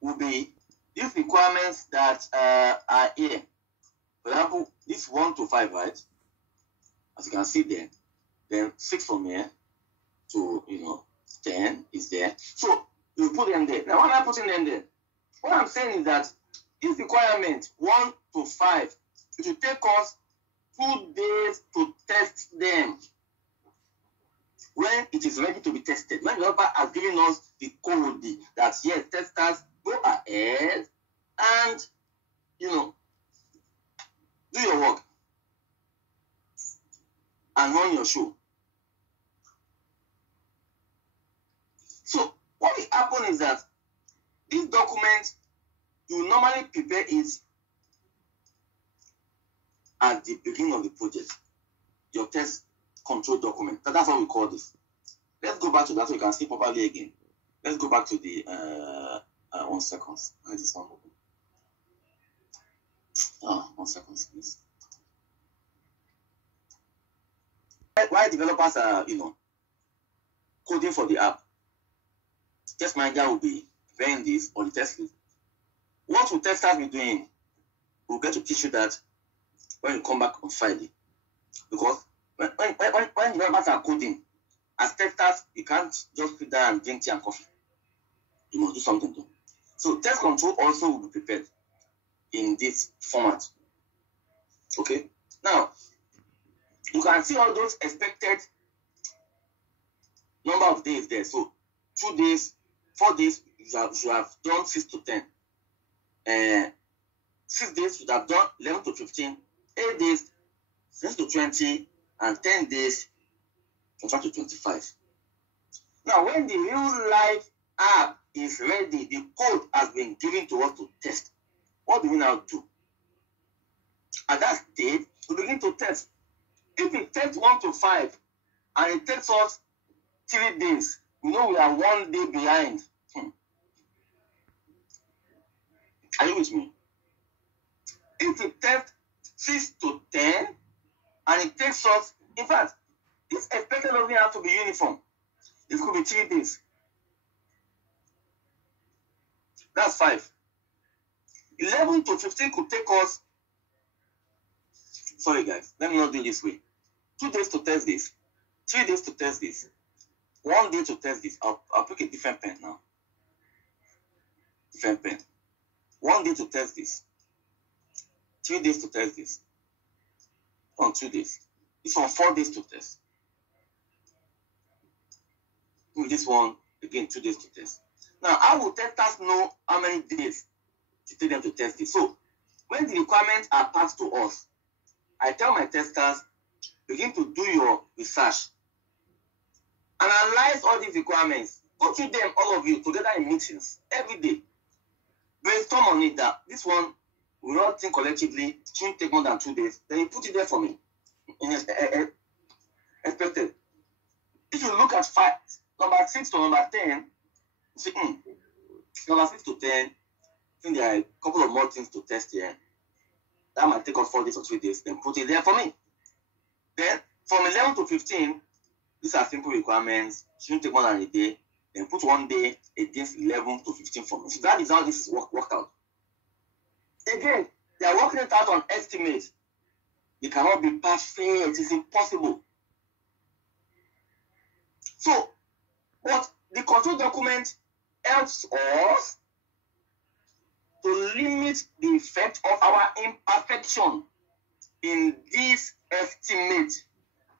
will be these requirements that are here. For example, this 1 to 5, right? As you can see there, then 6 from here to 10 is there. So you put them there. Now, why am I putting them there? What I'm saying is that this requirement 1 to 5, it will take us 2 days to test them. When it is ready to be tested, when the developer has given us the code that yes, testers go ahead and do your work and run your show. So what will happen is that this document, you normally prepare it at the beginning of the project, your test control document. That's what we call this. Let's go back to that so you can see properly again. Let's go back to the 1 second. Where is this one open? 1 second, please. Why developers are coding for the app, test manager will be preparing this on the test list. What will testers be doing? We'll get to teach you that when you come back on Friday. Because when developers are coding, as testers, you can't just sit down and drink tea and coffee. You must do something too. So test control also will be prepared in this format. Okay? Now, you can see all those expected number of days there. So 2 days, 4 days, you have done 6 to 10. 6 days, you have done 11 to 15. 8 days, 6 to 20. And 10 days, 20 to 25. Now, when the real life app is ready, the code has been given to us to test. What do we now do? At that stage, we begin to test. If it takes 1 to 5 and it takes us 3 days, we are 1 day behind. Are you with me? If it takes 6 to 10 and it takes us, in fact, this expected doesn't have to be uniform. This could be 3 days. That's 5. 11 to 15 could take us, sorry guys, let me not do it this way. 2 days to test this. 3 days to test this. 1 day to test this. I'll pick a different pen now. Different pen. 1 day to test this. 3 days to test this. On 2 days. This one 4 days to test. This one again 2 days to test. Now, how will testers know how many days to take them to test this? So, when the requirements are passed to us, I tell my testers, begin to do your research. Analyze all these requirements. Go through them, all of you, together in meetings every day. Brainstorm on it that this one will not think collectively, shouldn't take more than 2 days. Then you put it there for me. Expected. If you look at number 6 to number 10, you see, number 6 to 10, I think there are a couple of more things to test here. That might take us 4 days or 3 days. Then put it there for me. Then from 11 to 15, these are simple requirements. Shouldn't take more than a day. Then put 1 day against 11 to 15 for me. So that is how this is worked out. Again, they are working it out on estimate. It cannot be perfect. It's impossible. So, but the control document helps us to limit the effect of our imperfection in this estimate.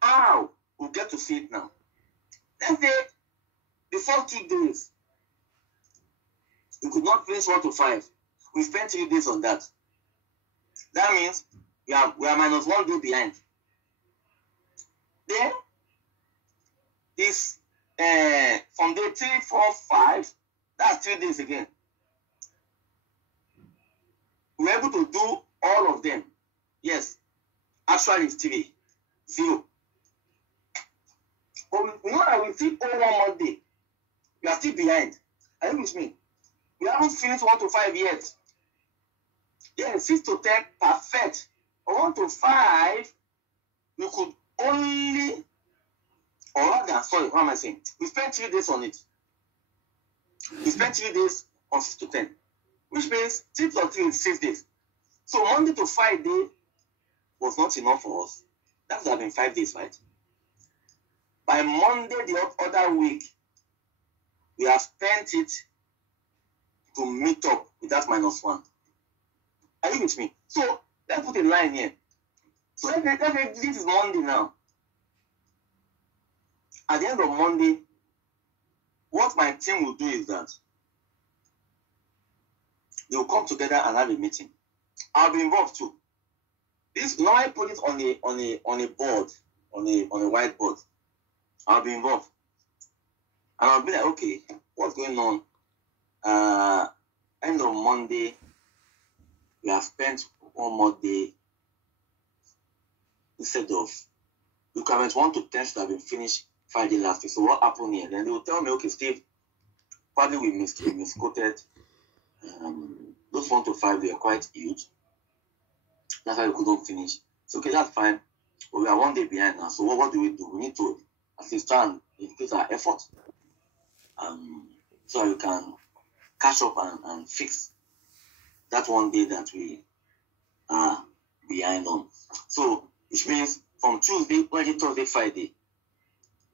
How? We'll get to see it now. Let's say before 2 days, we could not finish 1 to 5. We spent 3 days on that. That means we are minus 1 day behind. Then this from day 3, 4, 5, that's 3 days again. We're able to do all of them. Yes, actually it's 3, 0. But we know that we still owe 1 more day. We are still behind. Are you with me? We haven't finished 1 to 5 yet. Yeah, 6 to 10, perfect. But 1 to 5, we could only, or rather, sorry, what am I saying? We spent 3 days on it. We spent 3 days on 6 to 10. which means 3 plus 3 is 6 days. So Monday to Friday was not enough for us. That would have been 5 days, right? By Monday the other week, we have spent it to meet up with that -1. Are you with me? So let's put a line here. So let's say this is Monday now. At the end of Monday, what my team will do is that they will come together and have a meeting. I'll be involved too. This now I put it on a board, on a whiteboard. I'll be involved. And I'll be like, okay, what's going on? End of Monday, we have spent one more day instead of requirement 1 to 10 should have been finished Friday last week. So what happened here? Then they will tell me, okay, Steve, probably we misquoted. Those 1 to 5 were quite huge. That's why we couldn't finish. So okay, that's fine. But we are 1 day behind now. So what do? We need to at least try and increase our effort. So we can catch up and fix that 1 day that we are behind on. So which means from Tuesday, Wednesday, Thursday, Friday,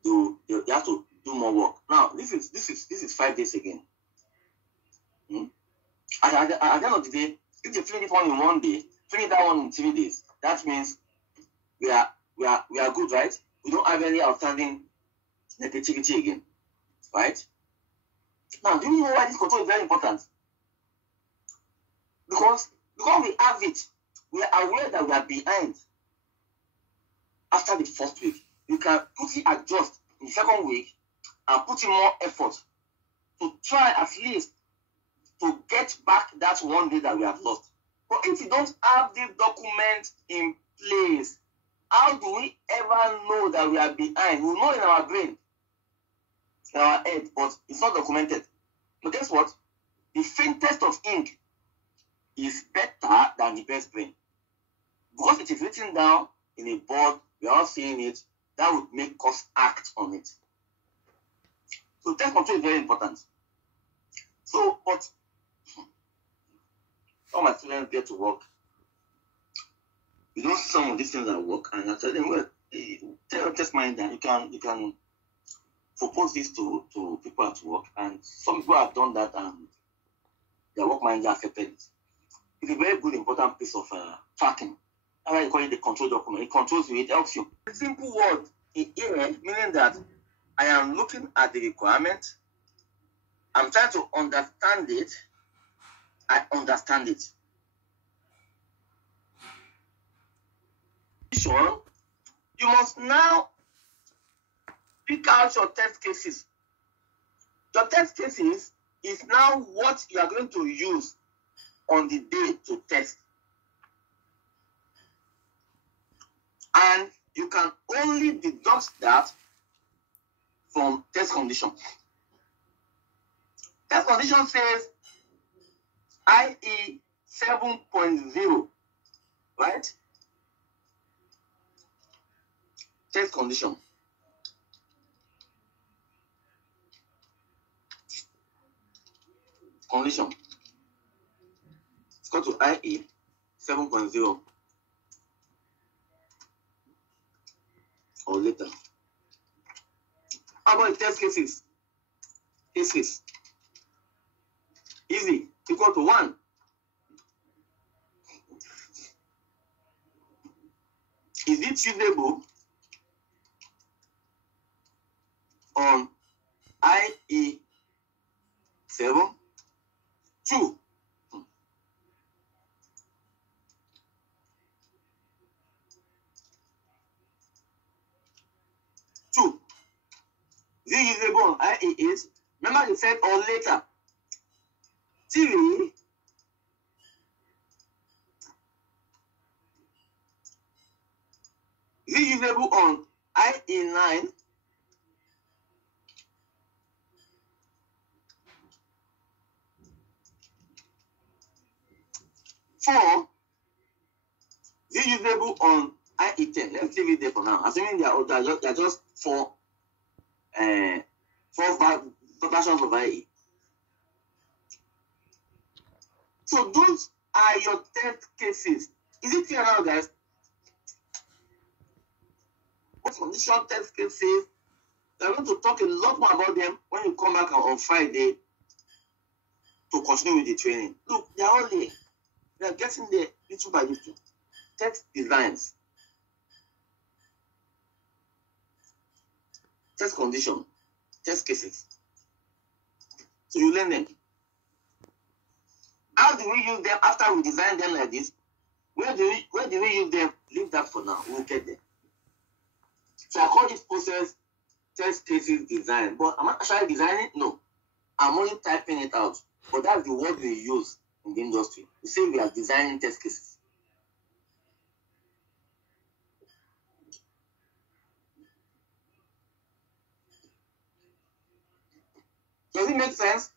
you have to do more work. Now this is 5 days again. At the end of the day, if you finish this one in 1 day, finish that one in 3 days, that means we are good, right? We don't have any outstanding negativity again, right? Now, do you know why this control is very important? Because we have it, we are aware that we are behind after the first week. You can quickly adjust in the second week and put in more effort to try at least to get back that 1 day that we have lost. But if you don't have this document in place, how do we ever know that we are behind? We know in our brain, in our head, but it's not documented. But guess what? The faintest of ink is better than the best brain. Because it is written down in a board, we are all seeing it, that would make us act on it. So test control is very important. So, but all my students get to work. You know some of these things at work, and I tell them, well, tell your test manager you can propose this to people at work, and some people have done that, and their work manager accepted it. It's a very good, important piece of tracking. That's why you call it the control document. It controls you, it helps you. A simple word in here, meaning that I am looking at the requirement, I'm trying to understand it, I understand it. You must now pick out your test cases. Your test cases is now what you are going to use on the day to test. And you can only deduct that from test condition. Test condition says IE 7.0, right? Test condition. Condition. It's got to IE 7.0 or later. How about the test cases? Cases. Easy. Equal to 1. Is it usable on IE 7? 2. Is it usable on IE8? Remember they said or later. 3. Is it usable on IE9? 4. Is it usable on IE10? Let's leave it there for now. Assuming they are just 4 versions of IE. So those are your test cases. Is it clear now, guys? Post condition test cases. We're going to talk a lot more about them when you come back on Friday to continue with the training. Look, they are all there. They are getting there little by little. Test designs, test condition, test cases. So you learn them. How do we use them after we design them like this? Where do we use them? Leave that for now. We'll get there. So I call this process test cases design. But am I actually designing? No. I'm only typing it out. But that's the word we use in the industry. We say we are designing test cases. Does it make sense?